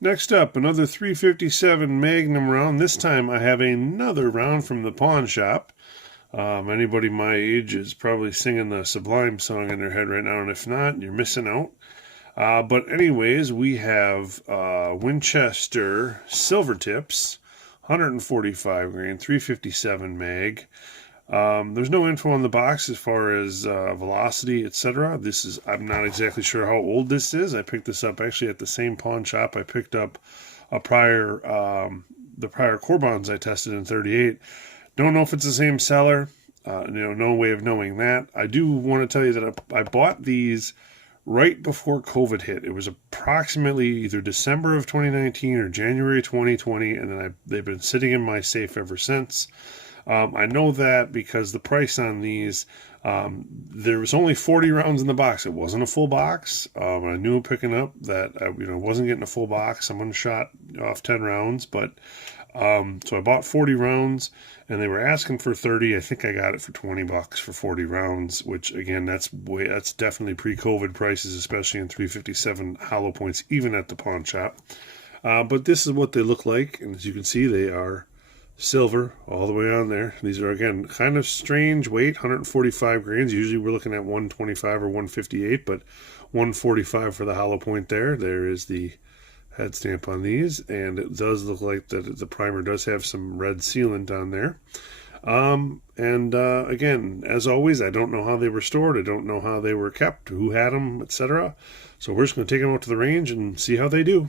Next up, another 357 Magnum round. This time I have another round from the pawn shop. Anybody my age is probably singing the Sublime song in their head right now, and if not, you're missing out. But anyways, we have Winchester Silvertips, 145 grain, 357 mag. There's no info on the box as far as velocity, etc. I'm not exactly sure how old this is. I picked this up actually at the same pawn shop I picked up the prior Corbons I tested in 38. Don't know if it's the same seller. No way of knowing that. I do want to tell you that I bought these right before COVID hit. It was approximately either December of 2019 or January 2020, and then they've been sitting in my safe ever since. I know that because the price on these, there was only 40 rounds in the box. It wasn't a full box. I knew picking up that I wasn't getting a full box. Someone shot off 10 rounds, but so I bought 40 rounds, and they were asking for 30. I think I got it for $20 for 40 rounds, which again, that's definitely pre-COVID prices, especially in 357 hollow points, even at the pawn shop. But this is what they look like, and as you can see, they are silver all the way on there. These are, again, kind of strange weight, 145 grains. Usually we're looking at 125 or 158, but 145 for the hollow point there. There is the head stamp on these, and it does look like that the primer does have some red sealant on there. Again, as always, I don't know how they were stored. I don't know how they were kept, who had them, etc. So we're just going to take them out to the range and see how they do.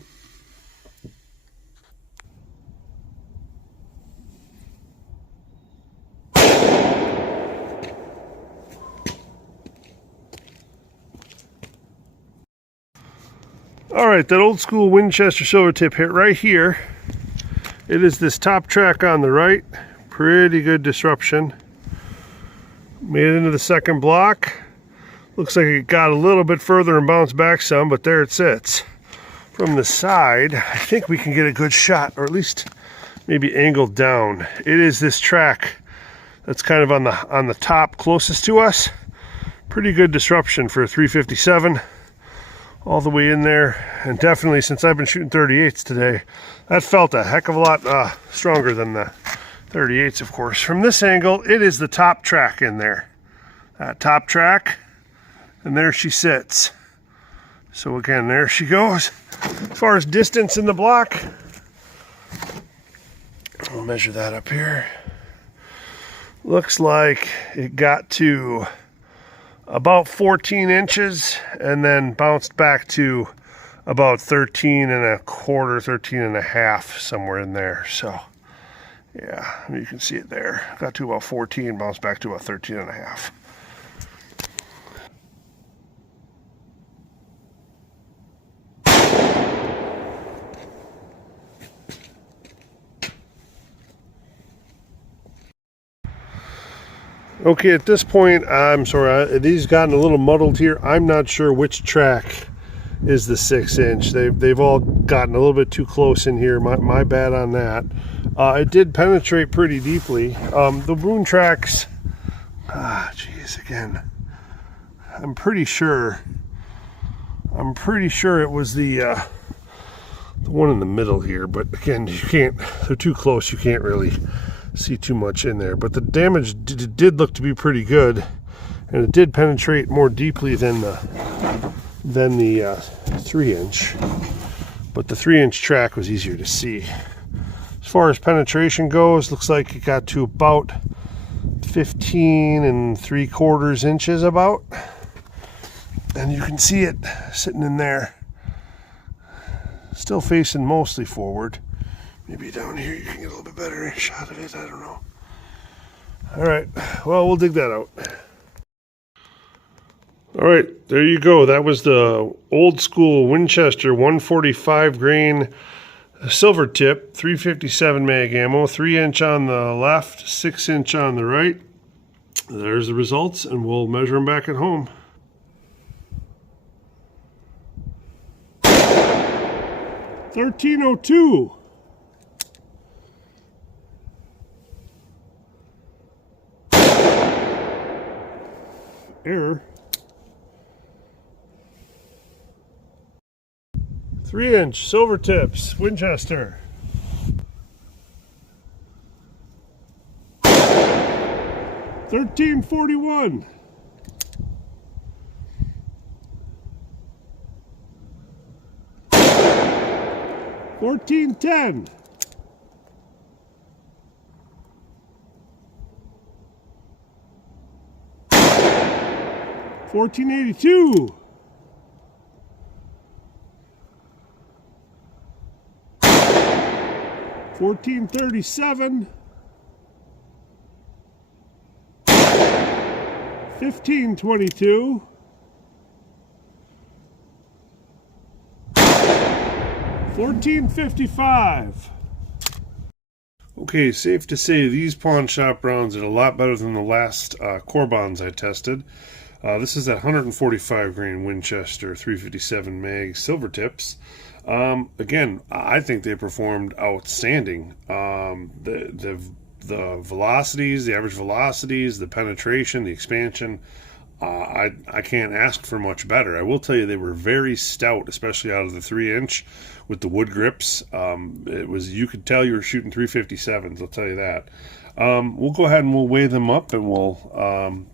All right, that old school Winchester Silvertip hit right here. It is this top track on the right. Pretty good disruption. Made it into the second block. Looks like it got a little bit further and bounced back some, but there it sits. From the side, I think we can get a good shot, or at least maybe angled down. It is this track that's kind of on the top closest to us. Pretty good disruption for a 357. All the way in there, and definitely since I've been shooting 38s today, that felt a heck of a lot stronger than the 38s, of course. From this angle, it is the top track in there. That top track, and there she sits. So again, there she goes. As far as distance in the block, I'll measure that up here. Looks like it got to about 14 inches and then bounced back to about 13 and a quarter, 13 and a half, somewhere in there. So yeah, you can see it there. Got to about 14, bounced back to about 13 and a half. Okay, at this point, I'm sorry, these gotten a little muddled here. I'm not sure which track is the 6-inch. They've all gotten a little bit too close in here. My bad on that. It did penetrate pretty deeply. The wound tracks, again, I'm pretty sure it was the one in the middle here, but again, they're too close, you can't really see too much in there, but the damage did look to be pretty good, and it did penetrate more deeply than the 3-inch, but the 3-inch track was easier to see. As far as penetration goes, looks like it got to about 15 3/4 inches about, and you can see it sitting in there, still facing mostly forward. Maybe down here you can get a little bit better shot of it, I don't know. All right, well, we'll dig that out. All right, there you go. That was the old school Winchester 145 grain Silvertip, 357 mag ammo, 3-inch on the left, 6-inch on the right. There's the results, and we'll measure them back at home. 1302. Error. 3-inch Silvertips, Winchester. 1341. 1410. 1482. 1437. 1522. 1455. Okay, safe to say these pawn shop rounds did a lot better than the last Corbons I tested. This is that 145 grain Winchester 357 mag Silvertips. Again, I think they performed outstanding. The velocities, the average velocities, the penetration, the expansion, I can't ask for much better. I will tell you they were very stout, especially out of the 3-inch with the wood grips. You could tell you were shooting 357s, I'll tell you that. We'll go ahead and we'll weigh them up, and we'll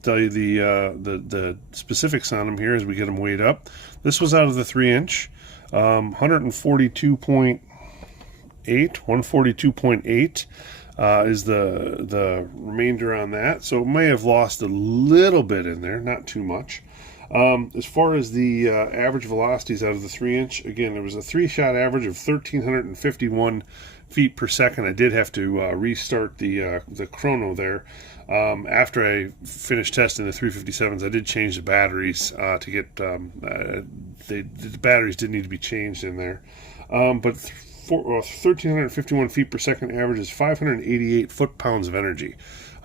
tell you the specifics on them here as we get them weighed up. This was out of the 3-inch, 142.8 is the remainder on that. So it may have lost a little bit in there, not too much. As far as the average velocities out of the 3-inch, again, there was a 3-shot average of 1,351 feet per second. I did have to restart the chrono there. After I finished testing the 357s, I did change the batteries to get the batteries did need to be changed in there. But 1,351 feet per second average is 588 foot-pounds of energy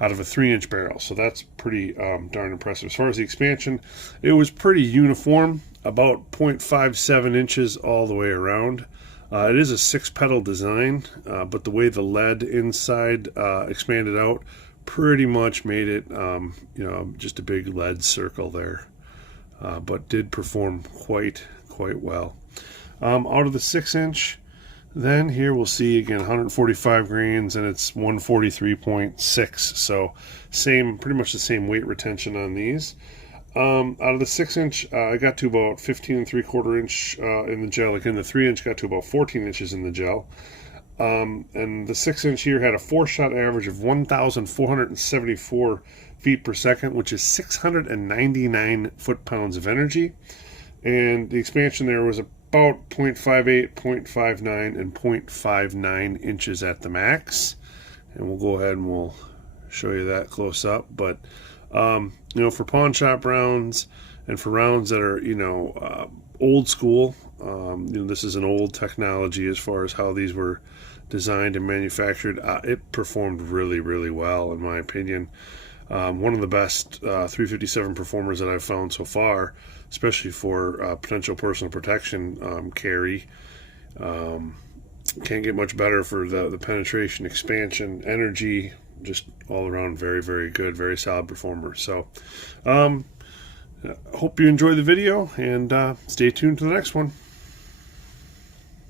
out of a 3-inch barrel. So that's pretty darn impressive. As far as the expansion, it was pretty uniform, about 0.57 inches all the way around. It is a 6-pedal design, but the way the lead inside expanded out pretty much made it, just a big lead circle there. But did perform quite well. Out of the 6-inch, then here we'll see again 145 grains, and it's 143.6. So pretty much the same weight retention on these. Out of the 6-inch, I got to about 15 3/4 inch in the gel. Again, the 3-inch got to about 14 inches in the gel. And the 6-inch here had a 4-shot average of 1,474 feet per second, which is 699 foot-pounds of energy. And the expansion there was about 0.58, 0.59, and 0.59 inches at the max. And we'll go ahead and we'll show you that close up. But for pawn shop rounds and for rounds that are old school, this is an old technology as far as how these were designed and manufactured. It performed really well, in my opinion. One of the best 357 performers that I've found so far, especially for potential personal protection carry. Can't get much better for the penetration, expansion, energy, just all around very good, very solid performer. So hope you enjoyed the video, and stay tuned to the next one.